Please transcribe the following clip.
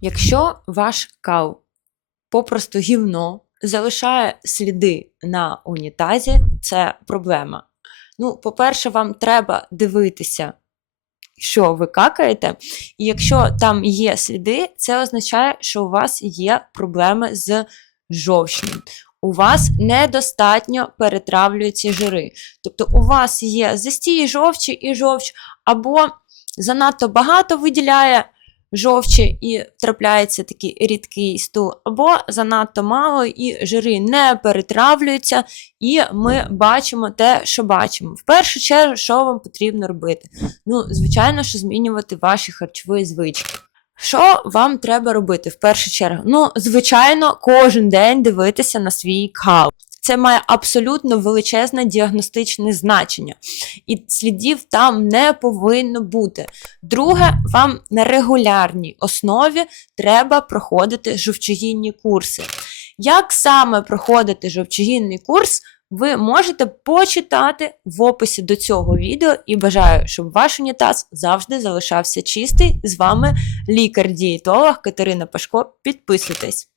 Якщо ваш кал попросту гівно залишає сліди на унітазі, це проблема. Ну, по-перше, вам треба дивитися, що ви какаєте, і якщо там є сліди, це означає, що у вас є проблеми з жовчним. У вас недостатньо перетравлюються жири. Тобто у вас є застій жовчі і жовч, або занадто багато виділяє жовчі і трапляється такий рідкий стул, або занадто мало, і жири не перетравлюються, і ми бачимо те, що бачимо. В першу чергу, що вам потрібно робити? Ну, звичайно, що змінювати ваші харчові звички. Що вам треба робити в першу чергу? Ну, звичайно, кожен день дивитися на свій кал. Це має абсолютно величезне діагностичне значення, і слідів там не повинно бути. Друге, вам на регулярній основі треба проходити жовчогінні курси. Як саме проходити жовчогінний курс, ви можете почитати в описі до цього відео і бажаю, щоб ваш унітаз завжди залишався чистий. З вами лікар-дієтолог Катерина Пашко. Підписуйтесь.